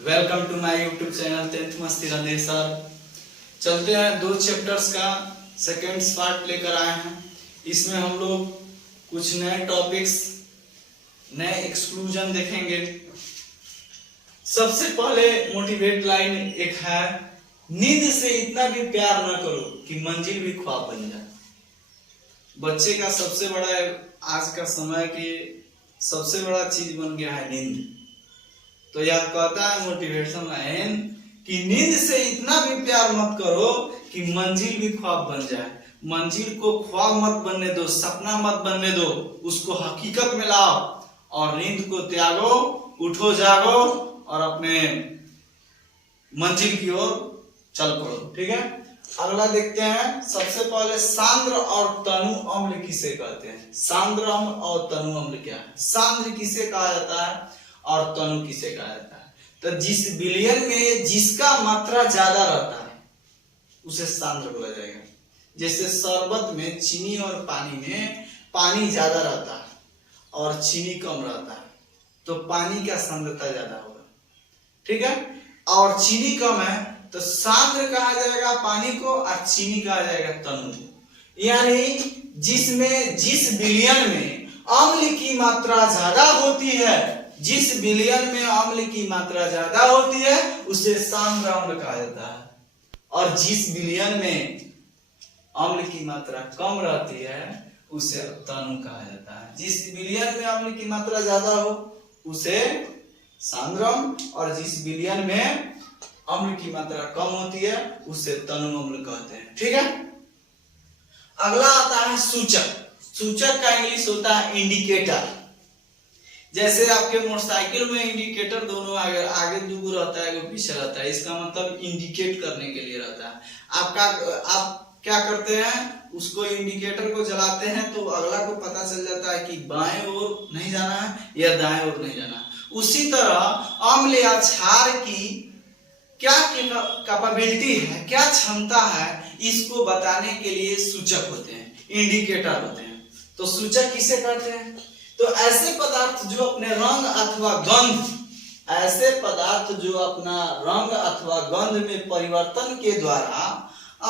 Welcome to my YouTube channel 10th मस्ती Randhir sir. चलते हैं, 2 चैप्टर्स का सेकेंड पार्ट लेकर आए हैं। इसमें हम लोग कुछ नए टॉपिक्स, नए एक्सक्लूजन देखेंगे। सबसे पहले मोटिवेट लाइन एक है, नींद से इतना भी प्यार न करो कि मंजिल भी ख्वाब बन जाए। बच्चे का सबसे बड़ा, आज का समय की सबसे बड़ा चीज बन गया है नींद। तो यह कहता है मोटिवेशन लाइन कि नींद से इतना भी प्यार मत करो कि मंजिल भी ख्वाब बन जाए। मंजिल को ख्वाब मत बनने दो, सपना मत बनने दो, उसको हकीकत में लाओ और नींद को त्यागो, उठो जागो और अपने मंजिल की ओर चल पड़ो। ठीक है, अगला देखते हैं। सबसे पहले सांद्र और तनु अम्ल किसे कहते हैं? सांद्र अम्ल और तनु अम्ल क्या है? सांद्र किसे कहा जाता है और तनु किसे कहा जाता है? तो जिस विलयन में जिसका मात्रा ज्यादा रहता है उसे सांद्र बोला जाएगा। जैसे शरबत में चीनी और पानी में पानी ज्यादा रहता है और चीनी कम रहता है, तो पानी का सांद्रता ज्यादा होगा। ठीक है, और चीनी कम है तो सांद्र कहा जाएगा पानी को और चीनी कहा जाएगा तनु को। यानी जिसमें जिस विलयन में अम्ल की मात्रा ज्यादा होती है, जिस विलयन में अम्ल की मात्रा ज्यादा होती है उसे सांद्र अम्ल कहा जाता है, और जिस विलयन में अम्ल की मात्रा कम रहती है उसे तनु कहा जाता है। जिस विलयन में अम्ल की मात्रा ज्यादा हो उसे सांद्रम, और जिस विलयन में अम्ल की मात्रा कम होती है उसे तनु अम्ल कहते हैं। ठीक है, अगला आता है सूचक। सूचक का इंग्लिश होता है इंडिकेटर। जैसे आपके मोटरसाइकिल में इंडिकेटर दोनों आगे दूर रहता है, पीछे रहता है, इसका मतलब इंडिकेट करने के लिए रहता है। आप क्या करते हैं, उसको इंडिकेटर को जलाते हैं तो अगला को पता चल जाता है कि बाएं ओर नहीं जाना है या दाएं ओर नहीं जाना है। उसी तरह अम्ल या क्षार की क्या कैपेबिलिटी है, क्या क्षमता है, इसको बताने के लिए सूचक होते हैं, इंडिकेटर होते हैं। तो सूचक किसे कहते हैं? तो ऐसे पदार्थ जो अपने रंग अथवा गंध, ऐसे पदार्थ जो अपना रंग अथवा गंध में परिवर्तन के द्वारा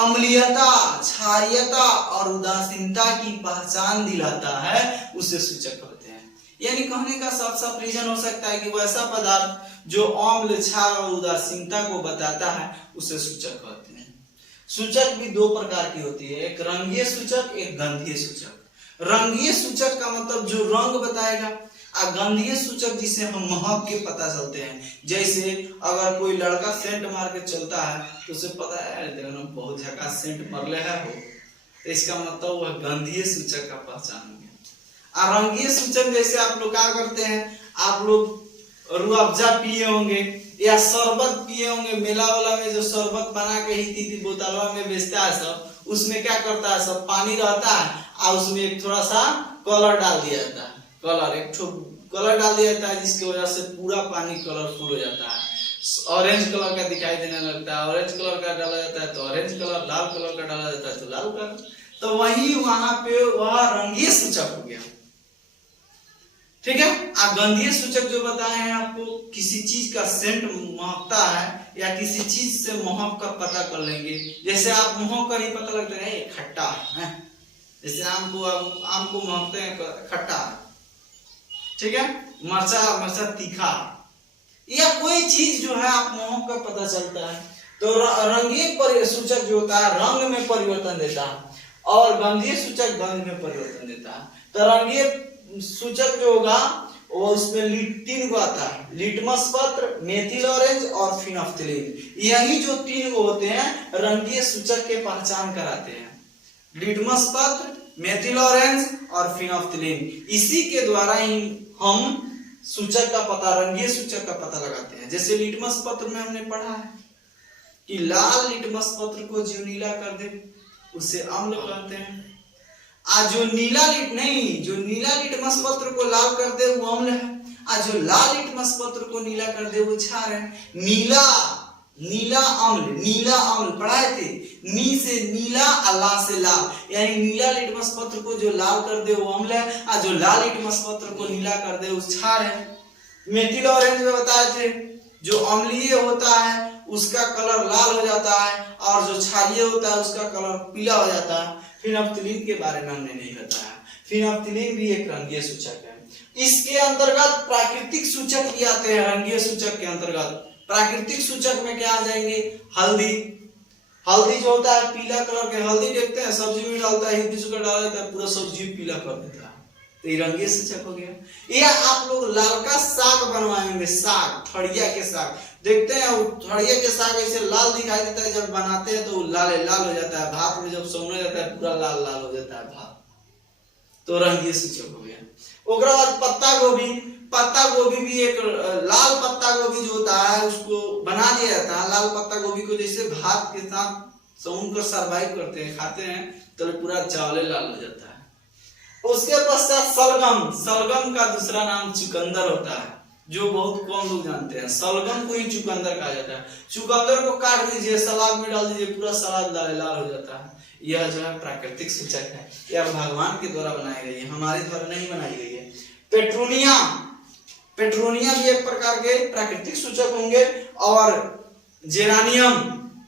अम्लीयता, क्षारीयता और उदासीनता की पहचान दिलाता है उसे सूचक कहते हैं। यानी कहने का साफ साफ रीजन हो सकता है कि वैसा पदार्थ जो अम्ल, क्षार और उदासीनता को बताता है उसे सूचक कहते हैं। सूचक भी 2 प्रकार की होती है, एक रंगीय सूचक, एक गंधीय सूचक। रंगीय सूचक का मतलब जो रंग बताएगा, और गंधीय सूचक जिसे हम महक के पता चलते हैं। जैसे अगर कोई लड़का सेंट मार के चलता है तो उसे पता है देखो बहुत झकास सेंट मरले है हो, तो इसका मतलब वह गंधीय सूचक का पहचान हो गया। और रंगीय सूचक जैसे आप लोग क्या करते हैं, आप लोग रूअफ़ज़ा पिए होंगे या शरबत पिए होंगे, मेला वाला में जो शरबत बना के ही बोतलवा में बेचता है सब, उसमें क्या करता है, सब पानी रहता है और उसमें एक थोड़ा सा कलर डाल दिया जाता है। कलर डाल दिया जाता है जिसकी वजह से पूरा पानी कलरफुल हो जाता है, ऑरेंज कलर का दिखाई देने लगता है। ऑरेंज कलर का डाला जाता है तो ऑरेंज कलर, लाल कलर का डाला जाता है तो लाल कलर। तो वही वहां पे वह रंगीय सूचक हो गया। ठीक है, गंधीय सूचक जो बताए हैं आपको, किसी चीज का सेंट महकता है या किसी चीज से महक का पता कर लेंगे। जैसे आप महक कर ही पता लगता है ये खट्टा है, जैसे आम को महकते हैं खट्टा, ठीक है, मरचा तीखा, या कोई चीज जो है आप महक का पता चलता है। तो रंगीय सूचक जो होता है रंग में परिवर्तन देता है और गंधीय सूचक गंध में परिवर्तन देता है। तो रंगीय सूचक जो होगा वो उसमें 3 को आता है, लिटमस पत्र, मेथिल ऑरेंज और फिनोफ्थिलीन। यही जो 3 को होते हैं रंगीय सूचक के पहचान कराते हैं, लिटमस पत्र, मेथिल ऑरेंज और फिनोफ्थिलीन। इसी के द्वारा ही हम सूचक का पता, रंगीय सूचक का पता लगाते हैं। जैसे लिटमस पत्र में हमने पढ़ा है कि लाल लिटमस पत्र को जो नीला कर दे उसे अम्ल कहते हैं, जो नीला लिटमस पत्र को लाल कर दे वो अम्ल है, जो लाल लिटमस पत्र को नीला कर दे वो क्षार है। नीला अम्ल पढ़ाए थे, नी से नीला और ला से लाल, यानी नीला लिटमस पत्र को जो लाल कर दे वो अम्ल है, और जो लाल लिटमस पत्र को नीला कर दे वो क्षार है। मेथिल ऑरेंज में बताए थे जो अम्लीय होता है उसका कलर लाल हो जाता है और जो क्षारीय होता है उसका कलर पीला हो जाता है। फिनोप्थिलीन के बारे में हमने नहीं बताया। फिनोप्थिलीन भी एक रंगीय सूचक है। इसके अंतर्गत प्राकृतिक सूचक भी आते हैं। रंगीय सूचक के अंतर्गत प्राकृतिक सूचक में क्या आ जाएंगे? हल्दी। हल्दी जो होता है पीला कलर के, हल्दी देखते हैं सब्जी में डालता है, हल्दी शुगर डाल देता है, पूरा सब्जी पीला कर देता है, तो ये रंगीय सूचक हो गया। या आप लोग लाल का साग बनवाएंगे, साग, ठड़िया के साग देखते हैं, ठड़िया के साग ऐसे लाल दिखाई देता है, जब बनाते हैं तो लाल लाल हो जाता है, भात में जब सोने जाता है पूरा लाल लाल हो जाता है भात, तो रंगीय सूचक हो गया। ओकरा बाद पत्ता गोभी। पत्ता गोभी भी एक लाल पत्ता गोभी जो होता है उसको बना दिया जाता है। लाल पत्ता गोभी को जैसे भात के साथ सौन कर सर्वाइव करते हैं, खाते हैं, तो पूरा चावल लाल हो जाता है। उसके पश्चात सलगम। सलगम का दूसरा नाम चुकंदर होता है, जो बहुत कम लोग जानते हैं। सलगम को ही चुकंदर कहा जाता है। चुकंदर को काट दीजिए, सलाद में डाल दीजिए, पूरा सलाद लाल लाल हो जाता है। यह जो है प्राकृतिक सूचक है, यह भगवान के द्वारा बनाई गई है, हमारे द्वारा नहीं बनाई गई है। पेट्रोनिया। पेट्रोनिया भी एक प्रकार के प्राकृतिक सूचक होंगे, और जेरानियम,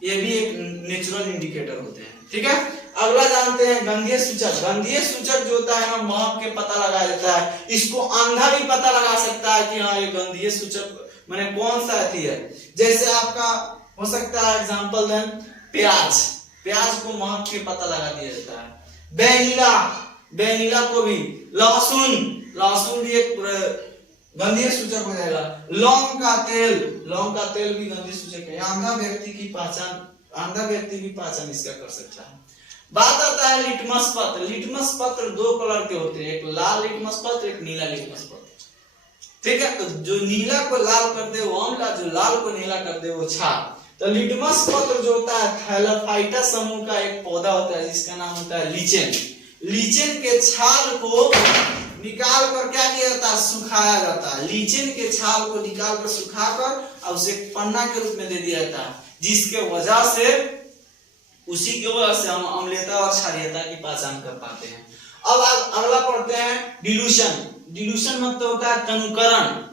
ये भी एक नेचुरल इंडिकेटर होते हैं। ठीक है, अगला जानते हैं गंधीय सूचक। गंधीय सूचक जो होता है ना, महक के पता लगाया जाता है। इसको अंधा भी पता लगा सकता है कि हाँ ये गंधीय सूचक माने कौन सा अथी है। जैसे आपका हो सकता है एग्जांपल दें, प्याज। प्याज को महक के पता लगा दिया जाता है। वेनिला, वेनिला को भी। लहसुन, लहसुन भी एक गंधीय सूचक हो जाएगा। लौंग का तेल, लौंग का तेल भी गंधीय सूचक है। अंधा व्यक्ति की पहचान, अंधा व्यक्ति भी पहचान इसका कर सकता है। बात आता है लिटमस पत्र। लिटमस पत्र दो कलर के होते हैं, एक लाल लिटमस पत्र, एक नीला लिटमस पत्र। ठीक है, तो जो नीला को लाल कर दे वो अम्ल, जो लाल को नीला कर दे वो क्षार। तो लिटमस पत्र जो होता है थैलाफाइटा समूह का एक पौधा होता है जिसका नाम होता है लीचेन। लीचेन के छाल को निकाल कर क्या किया जाता है? सुखाया जाता है। लीचेन के छाल को निकाल कर सुखाकर और उसे पन्ना के रूप में दे दिया जाता है, जिसके वजह से उसी की वजह से हम अम्लीयता और क्षारीयता की पहचान कर पाते हैं। अब अगला पढ़ते हैं डिल्यूशन। डिल्यूशन मतलब होता है तनुकरण।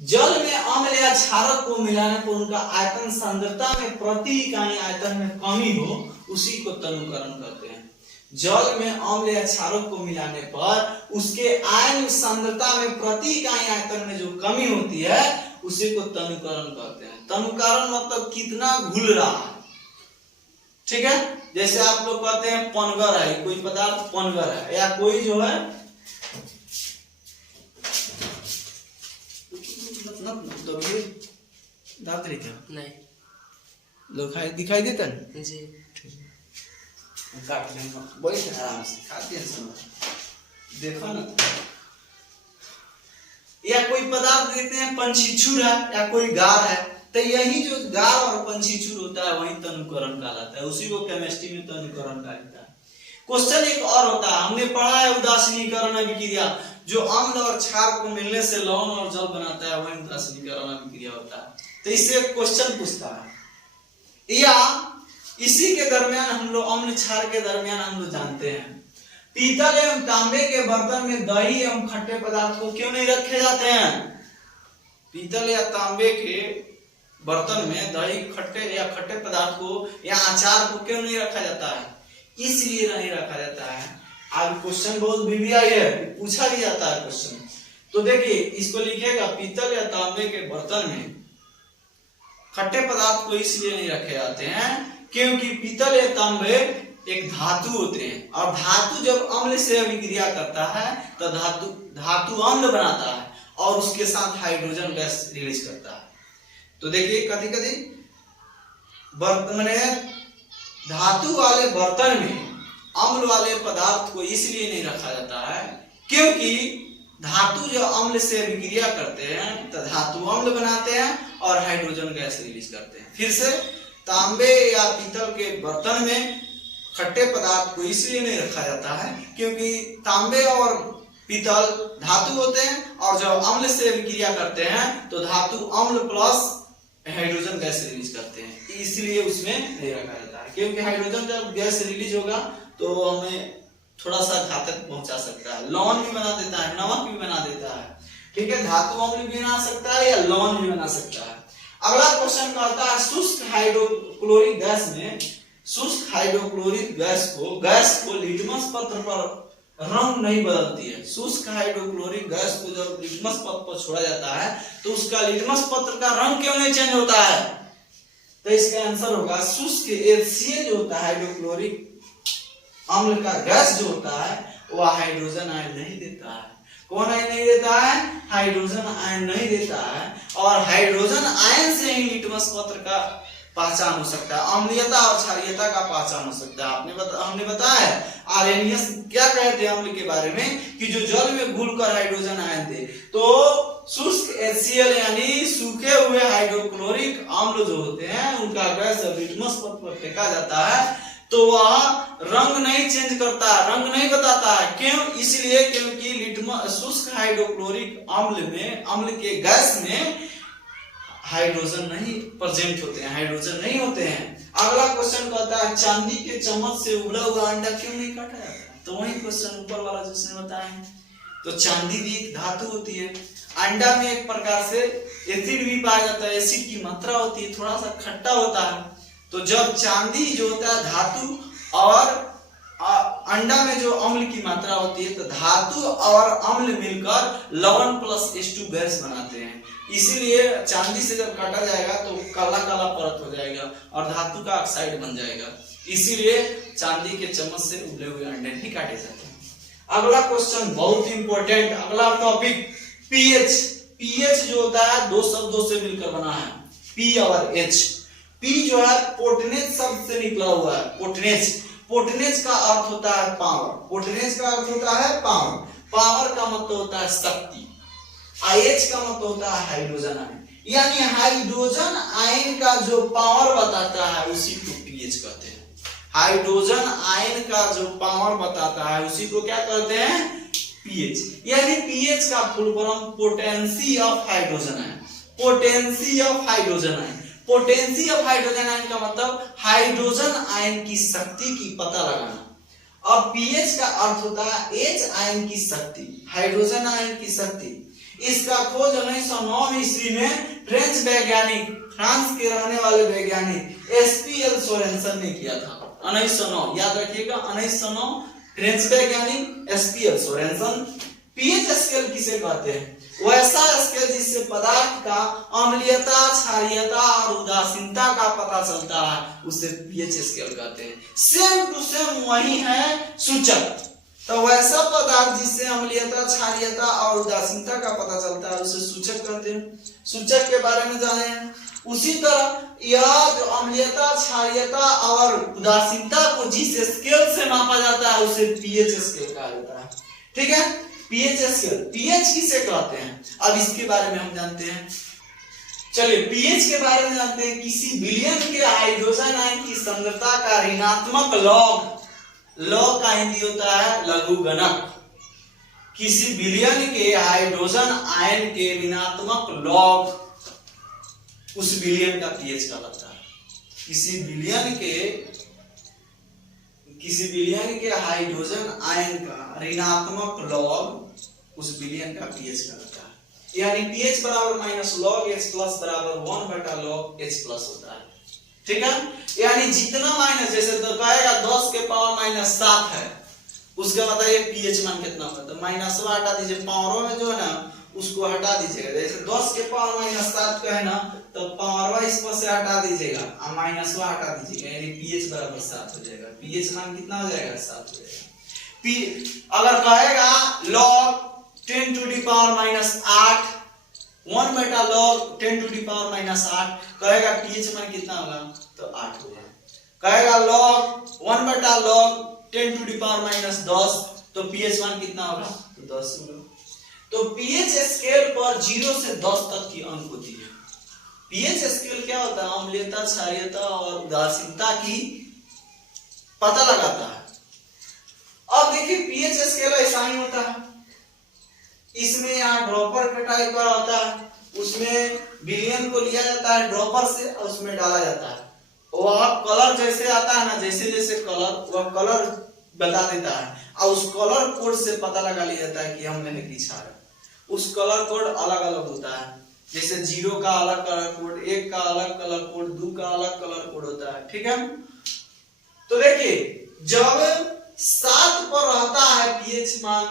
जल में अम्ल या क्षारक को मिलाने पर उनका आयतन सांद्रता में प्रति इकाई आयतन में कमी हो, उसी को तनुकरण कहते हैं। जल में अम्ल या क्षारक को मिलाने पर उसके आयन सांद्रता में प्रति इकाई आयतन में जो कमी होती है उसी को तनुकरण कहते हैं। तनुकरण मतलब कितना घुल रहा है। ठीक है, जैसे आप लोग कहते हैं पनगर है, कोई पदार्थ पनगर है, या कोई जो है नहीं दिखाई देता है जी। काट लेंगे, बैठ आराम से खाते हैं समय, देखो ना। या कोई पदार्थ देखते हैं पंछीचूर है या कोई गार है, तो यही जो गार और पंछीचूर होता है वही तनुकरण कहलाता है, उसी को केमिस्ट्री में तनुकरण कहा जाता है। क्वेश्चन एक और होता है, हमने पढ़ा है उदासीनीकरण अभिक्रिया, जो अम्ल और क्षार को मिलने से लवण और जल बनाता है वही उदासीनीकरण अभिक्रिया होता है। तो इससे क्वेश्चन पूछता है, या इसी के दरमियान हम लोग अम्ल क्षार के दरमियान हम लोग जानते हैं पीतल एवं तांबे के बर्तन में दही एवं खट्टे पदार्थ को क्यों नहीं रखे जाते हैं? पीतल या तांबे के बर्तन में दही खट्टे या खट्टे पदार्थ को या अचार को क्यों नहीं रखा जाता है? इसलिए नहीं रखा जाता है। आज क्वेश्चन बहुत भी आई है, पूछा भी जाता है क्वेश्चन। तो देखिए इसको लिखेगा, पीतल या तांबे के बर्तन में खट्टे पदार्थ को इसलिए नहीं रखे जाते हैं क्योंकि पीतल या तांबे एक धातु होते हैं, और धातु जब अम्ल से अभिक्रिया करता है तो धातु अम्ल बनाता है और उसके साथ हाइड्रोजन गैस रिलीज करता है। तो देखिए कभी कभी बर्तन में धातु वाले बर्तन में अम्ल वाले पदार्थ को इसलिए नहीं रखा जाता है क्योंकि धातु जब अम्ल से अभिक्रिया करते हैं तो धातु अम्ल बनाते हैं और हाइड्रोजन गैस रिलीज करते हैं। फिर से तांबे या पीतल के बर्तन में खट्टे पदार्थ को इसलिए नहीं रखा जाता है क्योंकि तांबे और पीतल धातु होते हैं और जब अम्ल से अभिक्रिया करते हैं तो धातु अम्ल प्लस हाइड्रोजन गैस रिलीज करते हैं, इसलिए उसमें नहीं रखा जाता है। क्योंकि हाइड्रोजन जब गैस रिलीज होगा तो हमें थोड़ा सा घातक पहुंचा सकता है, लवण भी बना देता है, नमक भी बना देता है। ठीक है, धातु अम्ल भी बना सकता है या लवण भी बना सकता है। अगला क्वेश्चन कहता है शुष्क हाइड्रोक्लोरिक गैस में, शुष्क हाइड्रोक्लोरिक गैस को लिटमस पत्र पर रंग नहीं बदलती है। शुष्क हाइड्रोक्लोरिक गैस को जब लिटमस पत्र पर छोड़ा जाता है तो उसका लिटमस पत्र का रंग क्यों नहीं चेंज होता है? तो इसका आंसर होगा शुष्क HCl जो होता है हाइड्रोक्लोरिक अम्ल का गैस जो होता है वह हाइड्रोजन आयन नहीं देता है। कौन आयन नहीं देता है? हाइड्रोजन आयन नहीं देता है। और हाइड्रोजन आयन से ही लिटमस पत्र का पहचान हो सकता है, अम्लीयता और क्षारीयता का पहचान हो सकता है। हमने बताया आर्हेनियस क्या कहते हैं अम्ल के बारे में कि जो जल में घुलकर हाइड्रोजन आयन थे। तो शुष्क HCl यानी सूखे हुए हाइड्रोक्लोरिक अम्ल जो होते हैं उनका गैस जब लिटमस पत्र पर फेंका जाता है तो वह रंग नहीं चेंज करता, रंग नहीं बताता है। क्यों? इसलिए क्योंकि लिटमस शुष्क हाइड्रोक्लोरिक अम्ल के गैस में हाइड्रोजन नहीं प्रेजेंट होते हैं, हाइड्रोजन नहीं होते हैं। अगला क्वेश्चन कहता है चांदी के चम्मच से उबला हुआ अंडा क्यों नहीं काटा जाता? तो वही क्वेश्चन ऊपर वाला जिसने बताया। तो चांदी भी एक धातु होती है, अंडा में एक प्रकार से एसिड भी पाया जाता है, एसिड की मात्रा होती है, थोड़ा सा खट्टा होता है। तो जब चांदी जो होता है धातु और अंडा में जो अम्ल की मात्रा होती है तो धातु और अम्ल मिलकर लवण प्लस H2 गैस बनाते हैं। इसीलिए चांदी से जब काटा जाएगा तो काला काला परत हो जाएगा और धातु का ऑक्साइड बन जाएगा। इसीलिए चांदी के चम्मच से उबले हुए अंडे नहीं काटे जाते हैं। अगला क्वेश्चन बहुत इंपॉर्टेंट, अगला टॉपिक पीएच। पीएच जो होता है दो शब्दों से मिलकर बना है, P और H। P जो है पोर्टनेज शब्द से निकला हुआ है, पोर्टनेज। पोर्टनेज का अर्थ होता है पावर, पोर्टनेज का अर्थ होता है पावर। पावर का मतलब होता है शक्ति। IH का मतलब होता है हाइड्रोजन आयन, यानी हाइड्रोजन आयन का जो पावर बताता है उसी को पीएच कहते हैं। हाइड्रोजन आयन का जो पावर बताता है उसी को क्या कहते हैं? पीएच। यानी पीएच का full form potency of hydrogen ion, potency of hydrogen ion. Potency of hydrogen ion का मतलब हाइड्रोजन आयन की शक्ति की पता लगाना। अब पीएच का अर्थ होता है H आयन की शक्ति, हाइड्रोजन आयन की शक्ति। इसका खोज 1909 ईस्वी में फ्रेंच वैज्ञानिक, फ्रांस के रहने वाले वैज्ञानिक SPL सोरेनसन ने किया था। 1909 याद रखिएगा, 1909 फ्रेंच वैज्ञानिक SPL सोरेनसन। पीएच स्केल किसे कहते हैं? वैसा स्केल जिससे पदार्थ का अम्लीयता, क्षारीयता और उदासीनता का पता चलता है उसे पीएच स्केल कहते हैं। सेम टू सेम वही है सूचक। तो वैसा पदार्थ जिससे अम्लीयता, क्षारीयता और उदासीनता का पता चलता है उसे सूचक कहते हैं। सूचक के बारे में जाने हैं। उसी तरह यह जो अम्लीयता, क्षारीयता और उदासीनता को जिस स्केल से मापा जाता है उसे पीएच स्केल कहा जाता है। ठीक है, पीएच स्केल। पीएच किसे कहते हैं अब इसके बारे में हम जानते हैं। चलिए पीएच के बारे में जानते हैं। किसी विलयन के हाइड्रोजन आयन की सांद्रता का ऋणात्मक लॉग, लॉग का हिंदी होता है लघुगणक। किसी विलयन के हाइड्रोजन आयन के ऋणात्मक लॉग उस विलयन का पीएच कहलाता है। किसी विलयन के हाइड्रोजन आयन का ऋणात्मक लॉग उस विलयन का पीएच कहलाता है। यानी पीएच बराबर माइनस लॉग H प्लस बराबर 1/log H प्लस होता है। ठीक है, यानी जितना माइनस, जैसे तो कहेगा 10 के पावर माइनस 7 है, उसके बताइए पीएच मान कितना होगा? तो माइनस हटा दीजिए, पावरों में जो है ना उसको हटा दीजिएगा। जैसे 10 के पावर माइनस 7 का है ना तो पावर इस पर से हटा दीजिएगा और माइनस हटा दीजिएगा, यानी पीएच बराबर 7 हो जाएगा। पीएच मान कितना हो जाएगा? 7 हो जाएगा। अगर कहेगा log 10 to the power minus 8 1/log 10 to the power minus 8 कहेगा पीएच मान कितना होगा? तो 8 होगा। कहेगा log 1/log 10 to the power minus 10 तो पीएच मान कितना होगा? तो 10 होगा। तो पीएच स्केल पर 0 से 10 तक की अंक होती है। पीएच स्केल क्या होता है? अम्लीयता, क्षारीयता और उदासीनता की पता लगाता है। अब देखिए पीएच स्केल ऐसा ही होता है। इसमें यहाँ ड्रॉपर का टाइप का होता है, उसमें विलयन को लिया जाता है ड्रॉपर से और उसमें डाला जाता है। वह कलर जैसे आता है ना, जैसे जैसे कलर वह कलर बता देता है और उस कलर कोड से पता लगा लिया जाता है कि हमने की क्षार। उस कलर कोड अलग अलग होता है। जैसे 0 का अलग कलर कोड, 1 का अलग कलर कोड, 2 का अलग कलर कोड होता है, ठीक है। तो देखिए जब 7 पर रहता है पीएच मान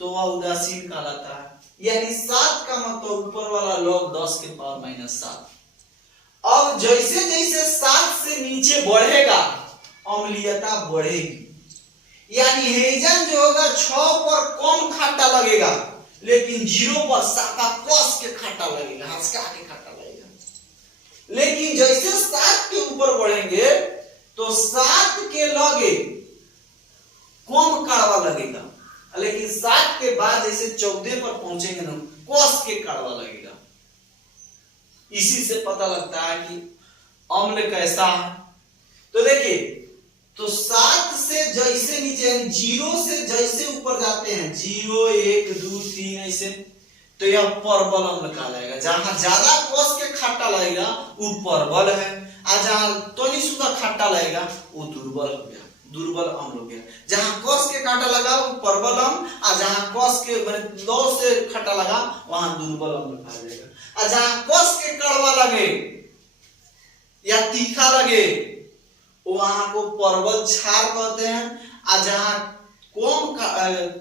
तो वह उदासीन कहलाता है, यानी 7 का मतलब ऊपर वाला log 10 के पावर -7। अब जैसे जैसे 7 से नीचे बढ़ेगा अम्लीयता बढ़ेगी, यानी हेजन जो होगा 6 पर कम खट्टा लगेगा, लेकिन 0 पर साका कस के खट्टा लगेगा, हंसका के खट्टा लगेगा। लेकिन जैसे 7 के ऊपर बढ़ेंगे तो 7 के लगे कम कड़वा लगेगा, लेकिन 7 के बाद जैसे 14 पर पहुंचेंगे ना कस के कड़वा लगेगा। इसी से पता लगता है कि अम्ल कैसा है। तो देखिए तो 7 से जैसे नीचे 0 से जैसे ऊपर जाते हैं 0 1 2 3 ऐसे, तो यह परबल अम्ल कहलाएगा। जहां ज्यादा कस के खट्टा लगेगा वो परबल है, और जहां तनी सुधा खट्टा लगेगा वो दुर्बल हो गया, दुर्बल अम्ल हो गया। जहां कस के काटा लगा वो परबल अम्ल, और जहां कस के लो से खट्टा लगा वहां दुर्बल अम्ल कहा जाएगा। और जहां कस के कड़वा लगे या तीखा लगे वहां को परबल छार कहते हैं, और जहां कम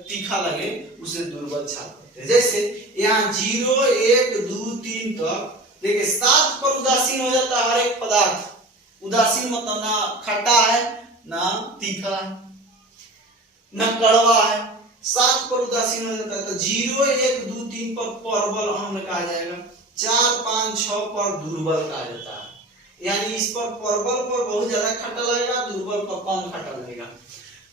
तीखा लगे उसे दुर्बल छार कहते हैं। जैसे यहाँ 0 1 2 3 तक देखिए 7 पर उदासीन हो जाता है हर एक पदार्थ। उदासीन मतलब ना खट्टा है ना तीखा है ना कड़वा है, 7 पर उदासीन हो जाता है। तो 0 1 2 3 पर परबल अम्ल कहा जाएगा, 4 5 6 पर दुर्बल कहा जाता है। यानी इस पर परबल पर बहुत ज्यादा खट्टा लगेगा, दुर्बल पर कम खट्टा लगेगा।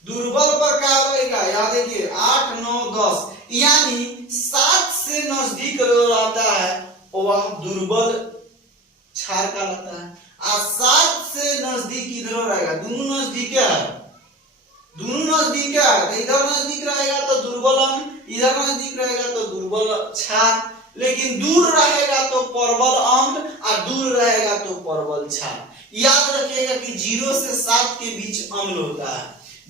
दुर्बल पर क्या लगेगा याद देखिए 8 9 10, यानी 7 से नजदीक रहता है वह दुर्बल क्षार कहलाता है, और 7 से नजदीक इधर रहेगा, दोनों नजदीक है, दोनों नजदीक है। तो इधर नजदीक रहेगा तो दुर्बल अम्ल, इधर नजदीक रहेगा तो दुर्बल क्षार, लेकिन दूर रहेगा तो परबल अम्ल और दूर रहेगा तो परबल क्षार। याद रखिएगा कि 0 से 7 के बीच अम्ल होता है,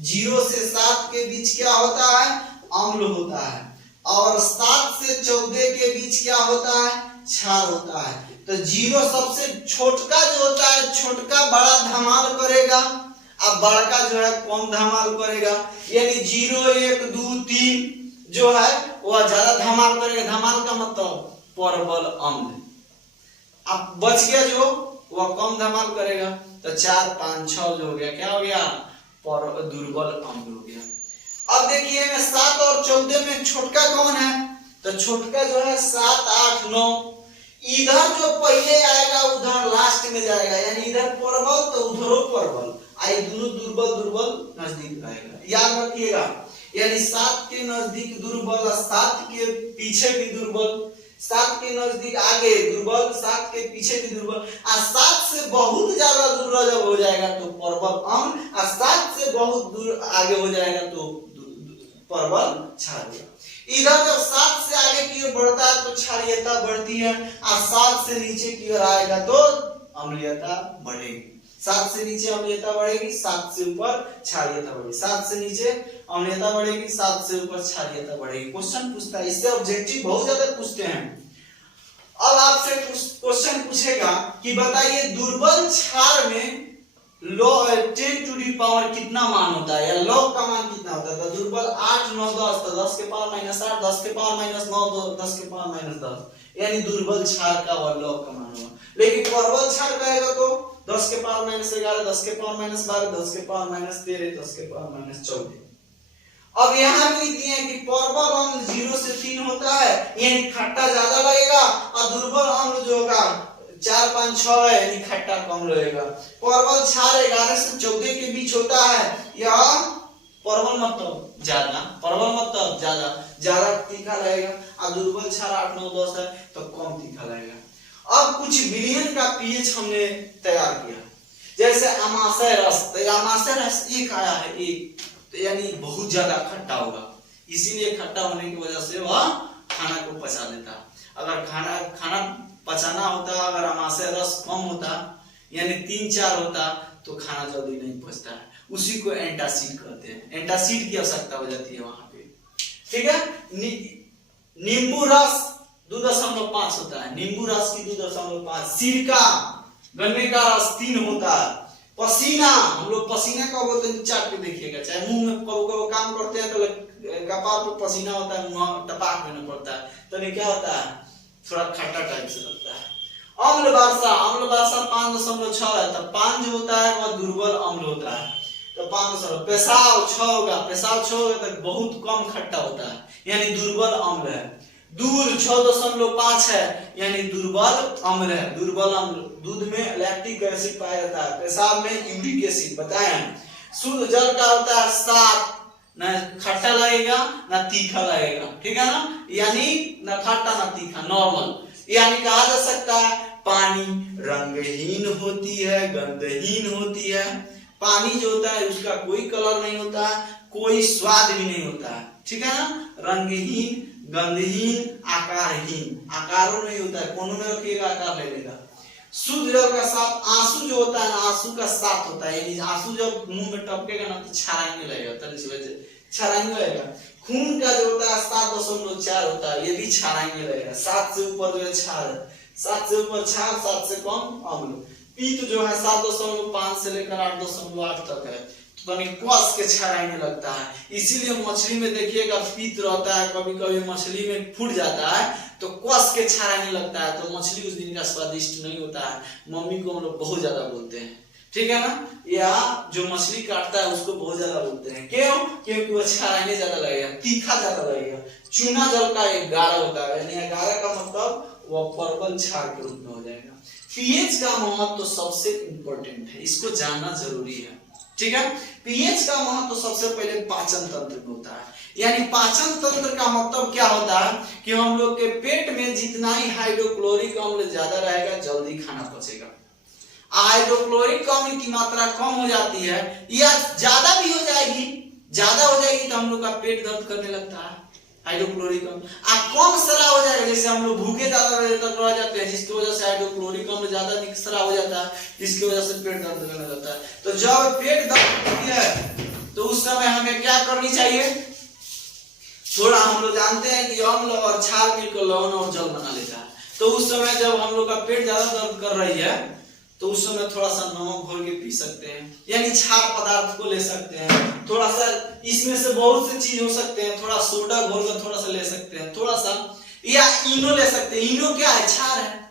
0 से 7 के बीच क्या होता है अम्ल होता है, और 7 से 14 के बीच क्या होता है क्षार होता है। तो 0 सबसे छोटका जो होता है, छोटका बड़ा धमाल करेगा और बड़का जो है कम धमाल करेगा। यानी 0 1 2 3 जो है वह ज्यादा धमाल करेगा, धमाल का मतलब परबल अम्ल। अब बच गया जो वह कम धमाल करेगा, तो 4 5 6 जो हो गया क्या हो गया दुर्बल अम्ल हो गया। अब देखिए 7 और 14 में छोटका कौन है, तो छोटका जो है 7 8 9, इधर जो पहले आएगा उधर लास्ट में जाएगा, यानी इधर परबल तो उधरो परबल, आई दोनों दुर्बल दुर्बल नजदीक रहेगा। याद रखिएगा यानी 7 के नजदीक दुर्बल, 7 के पीछे भी दुर्बल, 7 के नजदीक आगे दुर्बल, 7 के पीछे भी दुर्बल, और 7 से बहुत ज्यादा दूर जब हो जाएगा तो परबल अम्ल, और 7 से बहुत दूर आगे हो जाएगा तो परबल क्षारीय। इधर जब 7 से आगे की ओर बढ़ता है तो क्षारीयता बढ़ती है, और 7 से नीचे की ओर आएगा तो अम्लीयता बढ़ेगी। 7 से नीचे अम्लीयता बढ़ेगी, 7 से ऊपर क्षारीयता बढ़ेगी, 7 से नीचे अम्लीयता बढ़ेगी, 7 से ऊपर क्षारीयता बढ़ेगी। क्वेश्चन पूछता है, इससे ऑब्जेक्टिव बहुत ज्यादा पूछते हैं। अब आपसे क्वेश्चन पूछेगा कि बताइए दुर्बल क्षार में log 10 टू दी पावर कितना मान होता है, या log का मान कितना होता है। तो दुर्बल 8 9 10, तो 10 के पावर -8, 10 के पावर -9, 10 के पावर -10, यानी दुर्बल क्षार का और log का मान होगा। लेकिन परबल क्षार कहेगा तो 10 के पावर -11, 10 के पावर -12, 10 के पावर -13, 10 के पावर -14। अब यहाँ भी लिखते हैं कि परबल अम्ल 0 से 3 होता है, यानी खट्टा ज्यादा लगेगा, और दुर्बल अम्ल जो होगा 4 5 6 है, यानी खट्टा कम लगेगा। परबल क्षार 11 से 14 के बीच होता है, यह परबल मतलब ज्यादा, परबल मतलब ज्यादा ज्यादा तीखा लगेगा, और दुर्बल क्षार 8 9 10 है तो कम तीखा लगेगा। अब कुछ विलयन का पीएच हमने तैयार किया, जैसे अमाशय रस, तो अमाशय रस एक आया है एक, तो यानी बहुत ज्यादा खट्टा होगा, इसीलिए खट्टा होने की वजह से वह खाना को पचा देता। अगर खाना पचाना होता, अगर अमाशय रस कम होता यानी 3 4 होता तो खाना जल्दी नहीं पचता है, उसी को एंटासिड कहते हैं। एंटासिड की आवश्यकता हो जाती है वहां पे, ठीक है। नींबू रस 2.5 होता है, नींबू रस की 2.5, सिरका गन्ने का रस 3 होता है, पसीना, हम लोग पसीना कब होता है चाट के देखिएगा, चाहे मुंह में कब काम करते हैं तो कपाल पर पसीना होता है, मुंह टपाक में पड़ता है, तो ये क्या होता है, थोड़ा खट्टा टाइप से लगता है। अम्ल वर्षा 5.6 है, तो 5 जो होता है वह दुर्बल अम्ल होता है, तो 5.6। पेशाब 6 होगा, तो बहुत कम खट्टा होता है, यानी दुर्बल अम्ल है। दूध 6.5 है, यानी दुर्बल अम्ल है, दुर्बल अम्ल। दूध में लैक्टिक एसिड पाया जाता है, पेशाब में यूरिक एसिड, बताया। शुद्ध जल का होता है 7, ना खट्टा लगेगा ना तीखा लगेगा, ठीक है ना, यानी ना खट्टा ना तीखा, नॉर्मल। यानी कहा जा सकता है पानी रंगहीन होती है, गंधहीन होती है। पानी जो होता है उसका कोई कलर नहीं होता है, कोई स्वाद भी नहीं होता है, ठीक है ना। रंगहीन, गंधहीन, आकारहीन, आकारों नहीं होता है, कोनों में रखिएगा आकार ले लेगा। शुद्ध जल का साथ आंसू जो होता है ना, आंसू का साथ होता है, यानी आंसू जब मुंह में टपकेगा ना तो छाराने लगेगा, छाराने लगेगा। खून का जो होता है 7.4 होता है, ये भी छाराने लगेगा। 7 से ऊपर जो है क्षार, 7 से ऊपर क्षार, 7 से कम अम्ल। पित्त जो है 7.5 से लेकर 8.8 तक है, तो कस के छाराने लगता है। इसीलिए मछली में देखिएगा पित्त रहता है, कभी कभी मछली में फूट जाता है तो कस के छाराने लगता है, तो मछली उस दिन का स्वादिष्ट नहीं होता है। मम्मी को हम लोग बहुत ज्यादा बोलते हैं, ठीक है ना, या जो मछली काटता है उसको बहुत ज्यादा बोलते हैं। क्यों? क्योंकि वो छाराने ज्यादा लगेगा, तीखा ज्यादा लगेगा। चूना जल का 11 होता है, यानी 11 का मतलब वह पर्पल क्षार के रूप में हो जाएगा। पीएच का महत्व तो सबसे इंपॉर्टेंट है, इसको जानना जरूरी है, ठीक है। पीएच का महत्व तो सबसे पहले पाचन तंत्र में होता है, यानी पाचन तंत्र का मतलब क्या होता है कि हम लोग के पेट में जितना ही हाइड्रोक्लोरिक अम्ल ज्यादा रहेगा जल्दी खाना पचेगा। हाइड्रोक्लोरिक अम्ल की मात्रा कम हो जाती है या ज्यादा भी हो जाएगी, तो हम लोग का पेट दर्द करने लगता है। हाइड्रोक्लोरिक अम्ल कम सड़ा हो जाएगा, जैसे हम लोग भूखे ज्यादा देर तक रह जाते हैं, जिसकी वजह से हाइड्रोक्लोरिक अम्ल ज्यादा सड़ा हो जाता है, जिसकी वजह से पेट दर्द करने लगता है। तो जब पेट दर्द होती है तो उस समय हमें क्या करनी चाहिए, थोड़ा हम लोग जानते हैं कि अम्ल और क्षार मिलकर लवण और जल बना लेता है, तो उस समय जब हम लोग का पेट ज्यादा दर्द कर रही है तो उस समय थोड़ा सा नमक घोल के पी सकते हैं, यानी क्षार पदार्थ को ले सकते हैं। थोड़ा सा इसमें से बहुत से चीज हो सकते हैं, थोड़ा सोडा घोल कर थोड़ा सा ले सकते हैं, थोड़ा सा, या इनो ले सकते हैं। इनो क्या है? क्षार है,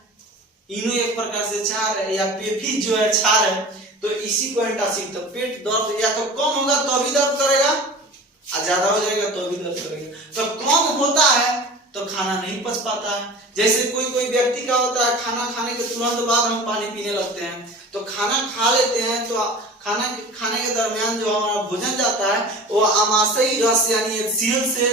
इनो एक प्रकार से क्षार है, या पेफी जो है क्षार है। तो इसी को एंटासिड, तो पेट दर्द या तो कम होगा तो भी दर्द करेगा, और ज्यादा हो जाएगा तो भी दर्द करेगा। तो कम होता है तो खाना नहीं पच पाता है। जैसे कोई व्यक्ति का होता है, खाना खाने के तुरंत बाद हम पानी पीने लगते हैं, तो खाना खा लेते हैं तो खाना खाने के दरमियान जो हमारा भोजन जाता है वो आमाशयी रस यानी HCl से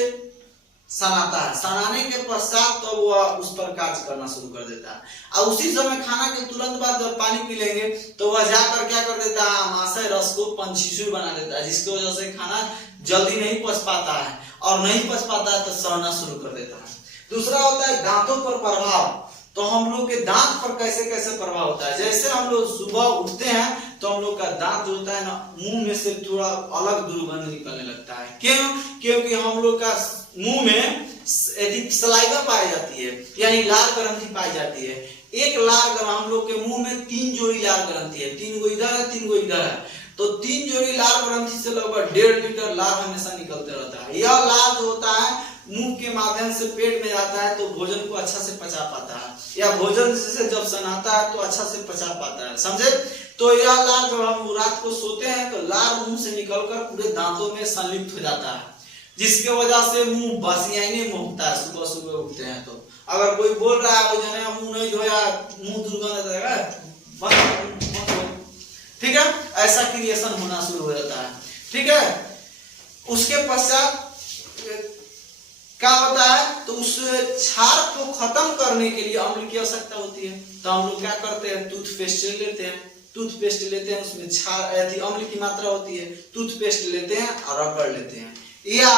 सनाता है। सनाने के पश्चात तो वो उस पर कार्य करना शुरू कर देता है, और उसी समय खाना के तुरंत बाद जब पानी पी लेंगे तो वह जाकर क्या कर देता है, आमाशय रस को पंचीसूर बना देता है, जिसकी वजह से खाना जल्दी नहीं पच पाता है, और नहीं पच पाता है तो सड़ना शुरू कर देता है। दूसरा होता है दांतों पर प्रभाव। तो हम लोग के दांत पर कैसे कैसे प्रभाव होता है, जैसे हम लोग सुबह उठते हैं तो हम लोग का दांत जो होता है ना, मुंह में से थोड़ा अलग दुर्गंध निकलने लगता है। क्यों? क्योंकि हम लोग का मुंह में यदि सलाइवा पाई जाती है, यानी लाल ग्रंथि पाई जाती है। एक लाल ग्रंथि, हम लोग के मुंह में 3 जोड़ी लाल ग्रंथि है, 3 गो इधर है 3 गो इधर है, तो 3 जोड़ी लाल ग्रंथि से लगभग 1.5 लीटर लाल हमेशा निकलते रहता है। यह लाल जो होता है मुंह के माध्यम से पेट में जाता है तो भोजन को अच्छा से पचा पाता है, या भोजन से जब सनाता है तो अच्छा से पचा पाता है, समझे। तो यह लार जब हम रात को सोते हैं तो लार मुंह से निकलकर पूरे दांतों में संलिप्त हो जाता है, जिसके वजह से मुंह बसियाने महकता है। सुबह सुबह उठते हैं तो अगर कोई बोल रहा है मुंह नहीं धोया, मुंह दुर्गंध आएगा, ठीक है, ऐसा क्रिएशन होना शुरू हो जाता है, ठीक है। उसके पश्चात क्या होता है, तो उस क्षार को खत्म करने के लिए अम्ल की आवश्यकता होती है। तो हम लोग क्या करते हैं, टूथपेस्ट लेते हैं, उसमें क्षार अम्ल की मात्रा होती है, टूथपेस्ट लेते हैं और रगड़ लेते हैं, या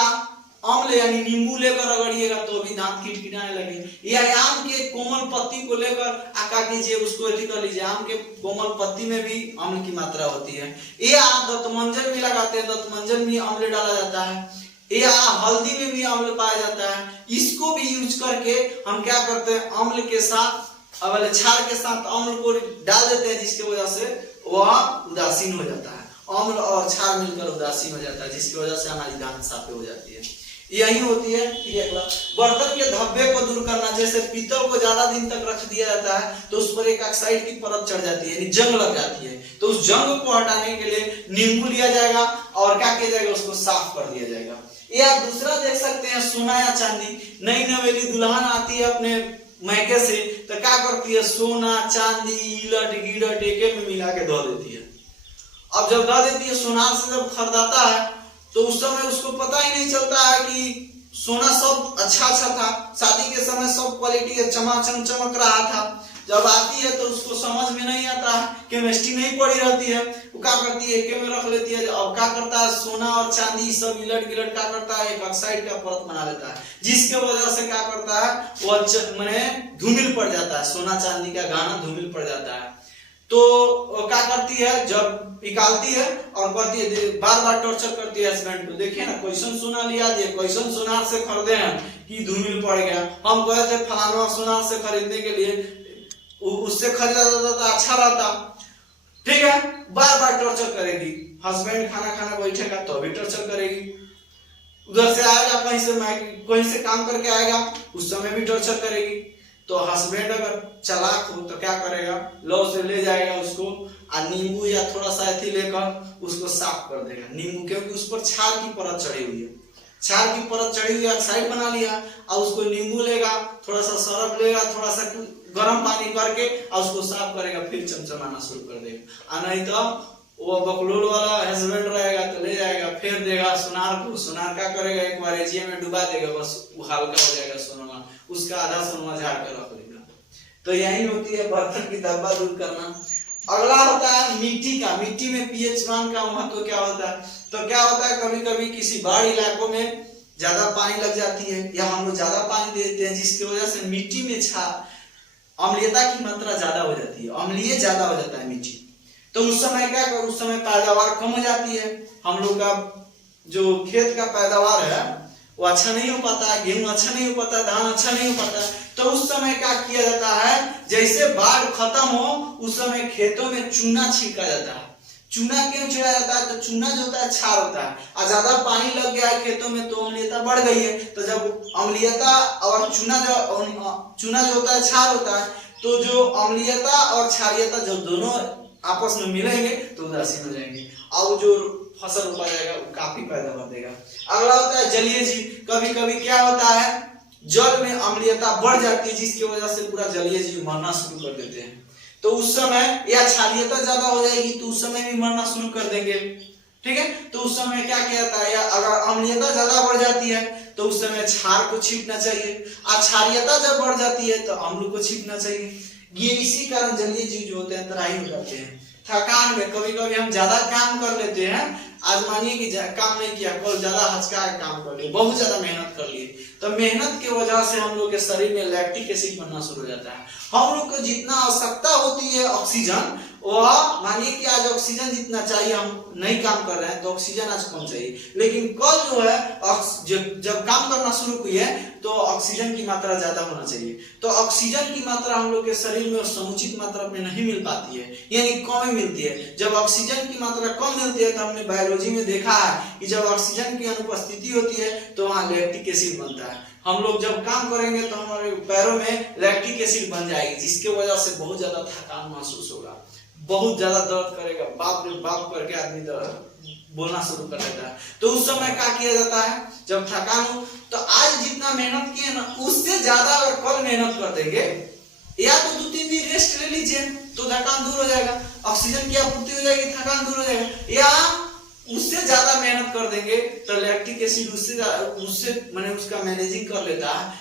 अम्ल यानी नींबू लेकर रगड़िएगा तो भी दांत किटकिटाने लगे, या आम के कोमल पत्ती को लेकर आका कीजिए, उसको कर लीजिए, आम के कोमल पत्ती में भी अम्ल की मात्रा होती है, या दंतमंजन भी लगाते हैं, दंतमंजन में अम्ल डाला जाता है, या हल्दी में भी अम्ल पाया जाता है। इसको भी यूज करके हम क्या करते हैं, अम्ल के साथ वाले क्षार के साथ अम्ल को डाल देते हैं, जिसकी वजह से वह उदासीन हो जाता है। अम्ल और क्षार मिलकर उदासीन हो जाता है, जिसकी वजह से हमारी दांत साफ हो जाती है। यही होती है। बर्तन के धब्बे को दूर करना, जैसे पीतल को ज्यादा दिन तक रख दिया जाता है तो उस पर एक ऑक्साइड की परत चढ़ जाती है, यानी जंग लग जाती है। तो उस जंग को हटाने के लिए नींबू लिया जाएगा और क्या किया जाएगा, उसको साफ कर दिया जाएगा। या दूसरा देख सकते हैं, सोना या चांदी। नई नवेली दुल्हन आती है अपने मैके से तो क्या करती है, सोना चांदी इलट गिलट एके में मिला के धो देती है। अब जब धो देती है, सोनार से जब खरीदाता है तो उस समय उसको पता ही नहीं चलता है कि सोना सब अच्छा था, शादी के समय सब क्वालिटी चमाचम चमक रहा था। जब आती है तो उसको समझ में नहीं आता है, केमिस्ट्री नहीं पड़ी रहती है, वो क्या करती है, एके में रख लेती है। अब क्या करता है, सोना और चांदी सब इलट गिलट क्या करता है, एक ऑक्साइड का परत बना लेता है, जिसके वजह से क्या करता है, वो मैंने धूमिल पड़ जाता है, सोना चांदी का गाना धूमिल पड़ जाता है। तो क्या करती है, जब निकालती है और कहती है, बार बार टॉर्चर करती है हस्बैंड को। देखिए ना, क्वेश्चन सोना लिया दिए, क्वेश्चन सोनार से खरीदे हैं कि धूमिल पड़ गया, हम गए थे फलाना सोनार से खरीदने के लिए, उससे खरीदा जाता तो अच्छा रहता। ठीक है, बार बार टॉर्चर करेगी। हस्बैंड खाना खाना बैठेगा तो भी टॉर्चर करेगी, उधर से आएगा कहीं से काम करके आएगा, उस समय भी टॉर्चर करेगी। तो हस्बैंड अगर चालाक हो तो क्या करेगा, लो से ले जाएगा उसको और नींबू या थोड़ा सा एथी लेकर उसको साफ कर देगा। नींबू, क्योंकि उस पर क्षार की परत चढ़ी हुई है, क्षार की परत चढ़ी हुई, ऑक्साइड बना लिया, और उसको नींबू लेगा, थोड़ा सा सरफ लेगा, थोड़ा सा गर्म पानी करके और उसको साफ करेगा, फिर चमचमाना शुरू कर देगा। और नहीं तो वो बकलोल वाला हस्बैंड रहेगा तो ले जाएगा, फिर देगा सुनार को, सुनार क्या करेगा, एक बार एजिए में डुबा देगा, बस वो हल्का हो जाएगा सोना, उसका आधा सोना झाड़ कर रख देगा। तो यही होती है बर्तन की धब्बा दूर करना। अगला होता है मिट्टी का। मिट्टी में पीएच मान का महत्व क्या होता है, तो क्या होता है, कभी कभी किसी बाढ़ इलाकों में ज्यादा पानी लग जाती है या हम लोग ज्यादा पानी दे देते हैं, जिसकी वजह से मिट्टी में अम्लीयता की मात्रा ज्यादा हो जाती है, अम्लीय ज्यादा हो जाता है मिट्टी। तो उस समय क्या कर, उस समय पैदावार कम हो जाती है, हम लोग का जो खेत का पैदावार है वो अच्छा नहीं हो पाता है, गेहूं अच्छा नहीं हो पाता, धान अच्छा नहीं हो पाता। तो उस समय क्या किया जाता है, जैसे बाढ़ खत्म हो उस समय खेतों में चूना छिड़का जाता है। चूना क्यों छिड़का जाता है, तो चूना जो होता है क्षार होता है, और ज्यादा पानी लग गया है खेतों में तो अम्लीयता बढ़ गई है। तो जब अम्लीयता और चूना जो होता है क्षार होता है, तो जो अम्लीयता और क्षारीयता जो दोनों आपस में मिलेंगे तो उदासीन हो जाएंगे और जो फसल रोपा जाएगा वो काफी पैदावार देगा। अगला होता है जलीय जीव। कभी कभी क्या होता है, जल में अम्लीयता बढ़ जाती है, जिसकी वजह से पूरा जलीय जीव मरना शुरू कर देते हैं। तो उस समय या क्षारीयता ज्यादा हो जाएगी तो उस समय भी मरना शुरू कर देंगे। ठीक है, तो उस समय क्या किया जाता है, अगर अम्लीयता ज्यादा बढ़ जाती है तो उस समय क्षार को छींटना चाहिए, और क्षारीयता जब बढ़ जाती है तो अम्ल को छींटना चाहिए। ये इसी कारण जलीय जीव जो होते हैं तराई हो जाते हैं। थकान में कभी कभी हम ज्यादा काम कर लेते हैं, आज मानिए कि काम नहीं किया, कल ज्यादा हचका काम कर लिए, बहुत ज्यादा मेहनत कर लिए, तो मेहनत की वजह से हम लोग के शरीर में लैक्टिक एसिड बनना शुरू हो जाता है। हम लोग को जितना आवश्यकता होती है ऑक्सीजन, वह मानिए कि आज ऑक्सीजन जितना चाहिए हम नहीं काम कर रहे हैं तो ऑक्सीजन आज कम चाहिए, लेकिन कल जो है जब काम करना शुरू किए तो ऑक्सीजन की मात्रा ज्यादा होना चाहिए। तो ऑक्सीजन की मात्रा हम लोग के शरीर में समुचित मात्रा में नहीं मिल पाती है, यानी कम मिलती है। जब ऑक्सीजन की मात्रा कम मिलती है तो हमने बायोलॉजी में देखा है कि जब ऑक्सीजन की अनुपस्थिति होती है तो वहाँ लैक्टिक एसिड बनता है। हम लोग जब काम करेंगे तो हमारे पैरों में लैक्टिक एसिड बन जाएगी, जिसके वजह से बहुत ज्यादा थकान महसूस होगा, बहुत ज्यादा दर्द करेगा, बाप रे बाप करके आदमी बोलना शुरू कर देता है। तो उस समय क्या किया जाता है, जब थकान हो तो आज जितना मेहनत किए ना उससे ज्यादा अगर कल मेहनत कर देंगे, या तो 2-3 दिन रेस्ट ले लीजिए तो थकान दूर हो जाएगा, ऑक्सीजन की आपूर्ति हो जाएगी, थकान दूर हो जाएगा। या उससे ज्यादा मेहनत कर देंगे तो लैक्टिक एसिड उससे मैंने उसका मैनेजिंग कर लेता है,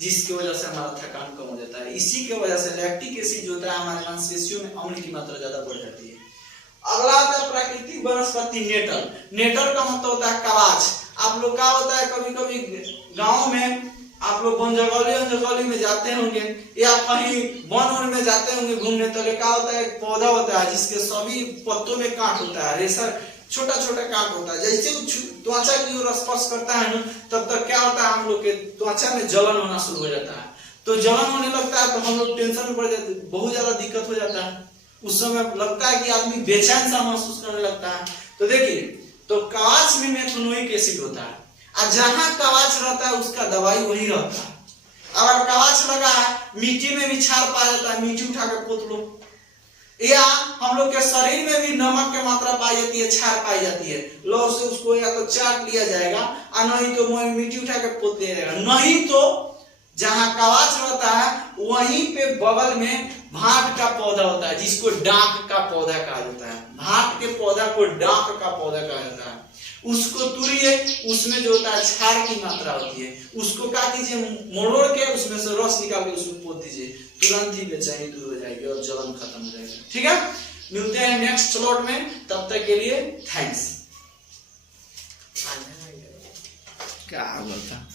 जिसकी वजह से हमारा थकान कम हो जाता है। इसी की वजह से लैक्टिक एसिड जो होता है हमारे मांसपेशियों में अम्ल की मात्रा ज्यादा बढ़ जाती है। अगला आता है प्राकृतिक वनस्पति नेटल। नेटल का मतलब होता है कवच। आप लोग क्या होता है, कभी कभी गाँव में आप लोग वन में जाते होंगे या कहीं वन में जाते होंगे घूमने, तो क्या होता है, एक पौधा होता है जिसके सभी पत्तों में कांट होता है, रेशा छोटा छोटा काट होता है। जैसे त्वचा की ओर स्पर्श करता है ना, तब तक क्या होता है, हम लोग के त्वचा में जलन होना शुरू हो जाता है। तो जलन होने लगता है तो हम लोग टेंशन में पड़ जाते, बहुत ज्यादा दिक्कत हो जाता है। उस समय लगता है कि आदमी बेचैन सा महसूस करने लगता है। तो देखिए, तो कवच में मेथनोइक एसिड होता है, और जहां कवच रहता है उसका दवाई वही रहता है। अगर कवच लगा है, मिट्टी में भी क्षार पाया जाता है, मिट्टी उठा के पोत लो, या हम लोग के शरीर में भी नमक की मात्रा पाई जाती है, क्षार पाई जाती है, लो से उसको या तो चाट लिया जाएगा और नहीं तो मिट्टी उठा के पोत दिया जाएगा। नहीं तो जहां कवच रहता है वहीं पे बगल में भाट का पौधा होता है, जिसको डाक का पौधा कहा जाता है। भाट के पौधा को डाक का पौधा कहा जाता है। उसको तुरिए, उसमें जो होता है क्षार की मात्रा होती है, उसको क्या कीजिए, मोड़ोड़ के उसमें से रस निकाल के उसमें पोत दीजिए, तुरंत ही बेचैनी दूर हो जाएगी और जलन खत्म हो जाएगी। ठीक है, मिलते हैं नेक्स्ट स्लॉट में, तब तक के लिए थैंक्स। क्या बोलता